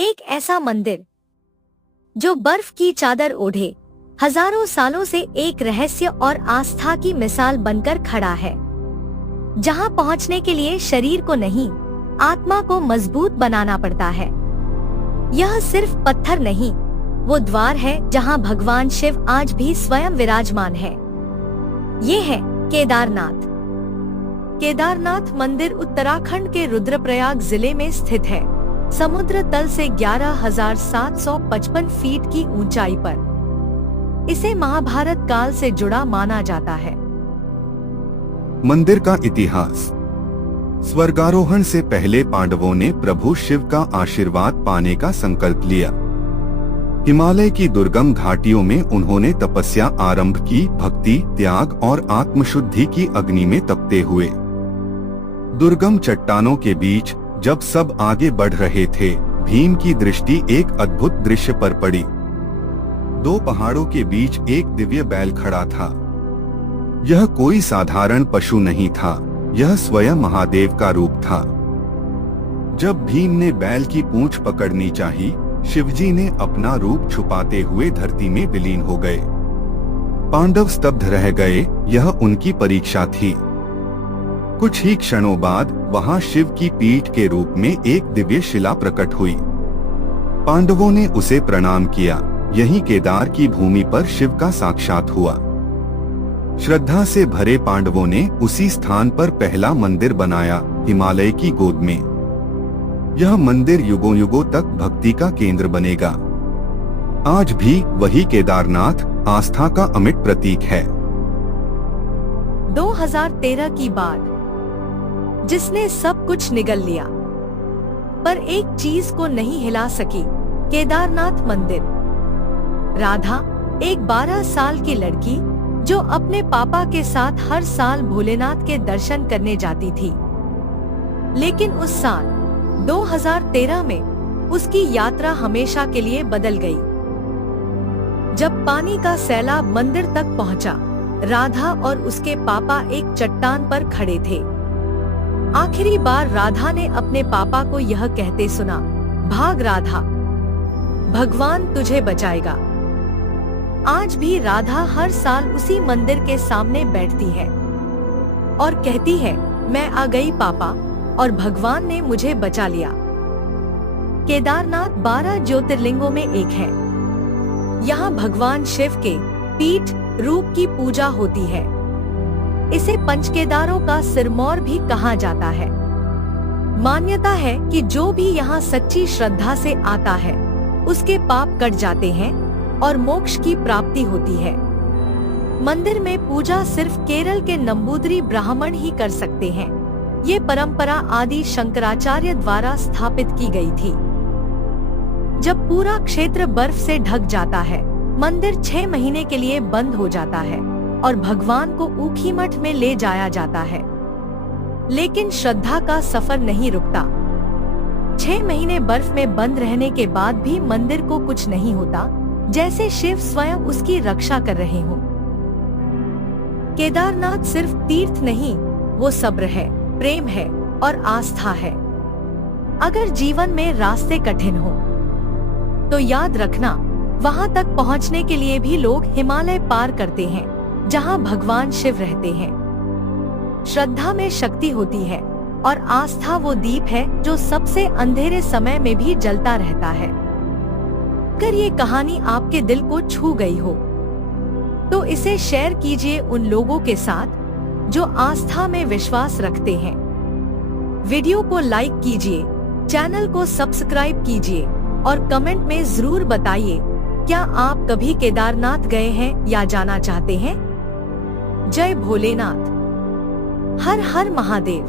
एक ऐसा मंदिर जो बर्फ की चादर ओढ़े हजारों सालों से एक रहस्य और आस्था की मिसाल बनकर खड़ा है, जहां पहुंचने के लिए शरीर को नहीं, आत्मा को मजबूत बनाना पड़ता है। यह सिर्फ पत्थर नहीं, वो द्वार है जहां भगवान शिव आज भी स्वयं विराजमान है। ये है केदारनाथ। केदारनाथ मंदिर उत्तराखंड के रुद्रप्रयाग जिले में स्थित है, समुद्र तल से 11,755 फीट की ऊंचाई पर। इसे महाभारत काल से जुड़ा माना जाता है। मंदिर का इतिहास। स्वर्गारोहण से पहले पांडवों ने प्रभु शिव का आशीर्वाद पाने का संकल्प लिया। हिमालय की दुर्गम घाटियों में उन्होंने तपस्या आरंभ की, भक्ति, त्याग और आत्मशुद्धि की अग्नि में तपते हुए। दुर्गम चट्टानों के बीच जब सब आगे बढ़ रहे थे, भीम की दृष्टि एक अद्भुत दृश्य पर पड़ी। दो पहाड़ों के बीच एक दिव्य बैल खड़ा था। यह कोई साधारण पशु नहीं था, यह स्वयं महादेव का रूप था। जब भीम ने बैल की पूंछ पकड़नी चाही, शिवजी ने अपना रूप छुपाते हुए धरती में विलीन हो गए। पांडव स्तब्ध रह गए, यह उनकी परीक्षा थी। कुछ ही क्षणों बाद वहां शिव की पीठ के रूप में एक दिव्य शिला प्रकट हुई। पांडवों ने उसे प्रणाम किया। यहीं केदार की भूमि पर शिव का साक्षात हुआ। श्रद्धा से भरे पांडवों ने उसी स्थान पर पहला मंदिर बनाया, हिमालय की गोद में। यह मंदिर युगों युगों तक भक्ति का केंद्र बनेगा। आज भी वही केदारनाथ आस्था का अमिट प्रतीक है। 2013 की बात, जिसने सब कुछ निगल लिया, पर एक चीज को नहीं हिला सकी, केदारनाथ मंदिर। राधा, एक 12 साल की लड़की जो अपने पापा के साथ हर साल भोलेनाथ के दर्शन करने जाती थी। लेकिन उस साल 2013 में उसकी यात्रा हमेशा के लिए बदल गई। जब पानी का सैलाब मंदिर तक पहुंचा, राधा और उसके पापा एक चट्टान पर खड़े थे। आखिरी बार राधा ने अपने पापा को यह कहते सुना, भाग राधा, भगवान तुझे बचाएगा। आज भी राधा हर साल उसी मंदिर के सामने बैठती है और कहती है, मैं आ गई पापा और भगवान ने मुझे बचा लिया। केदारनाथ 12 ज्योतिर्लिंगों में एक है। यहाँ भगवान शिव के पीठ रूप की पूजा होती है। इसे पंचकेदारों का सिरमौर भी कहा जाता है। मान्यता है कि जो भी यहाँ सच्ची श्रद्धा से आता है, उसके पाप कट जाते हैं और मोक्ष की प्राप्ति होती है। मंदिर में पूजा सिर्फ केरल के नंबूदरी ब्राह्मण ही कर सकते हैं। ये परंपरा आदि शंकराचार्य द्वारा स्थापित की गई थी। जब पूरा क्षेत्र बर्फ से ढक जाता है, मंदिर 6 महीने के लिए बंद हो जाता है और भगवान को ऊखीमठ में ले जाया जाता है। लेकिन श्रद्धा का सफर नहीं रुकता। 6 महीने बर्फ में बंद रहने के बाद भी मंदिर को कुछ नहीं होता, जैसे शिव स्वयं उसकी रक्षा कर रहे हों। केदारनाथ सिर्फ तीर्थ नहीं, वो सब्र है, प्रेम है और आस्था है। अगर जीवन में रास्ते कठिन हो, तो याद रखना, वहां तक पहुंचने के लिए भी लोग हिमालय पार करते हैं, जहां भगवान शिव रहते हैं। श्रद्धा में शक्ति होती है और आस्था वो दीप है जो सबसे अंधेरे समय में भी जलता रहता है। अगर ये कहानी आपके दिल को छू गई हो, तो इसे शेयर कीजिए उन लोगों के साथ जो आस्था में विश्वास रखते हैं। वीडियो को लाइक कीजिए, चैनल को सब्सक्राइब कीजिए और कमेंट में जरूर बताइए, क्या आप कभी केदारनाथ गए हैं या जाना चाहते हैं? जय भोलेनाथ। हर हर महादेव।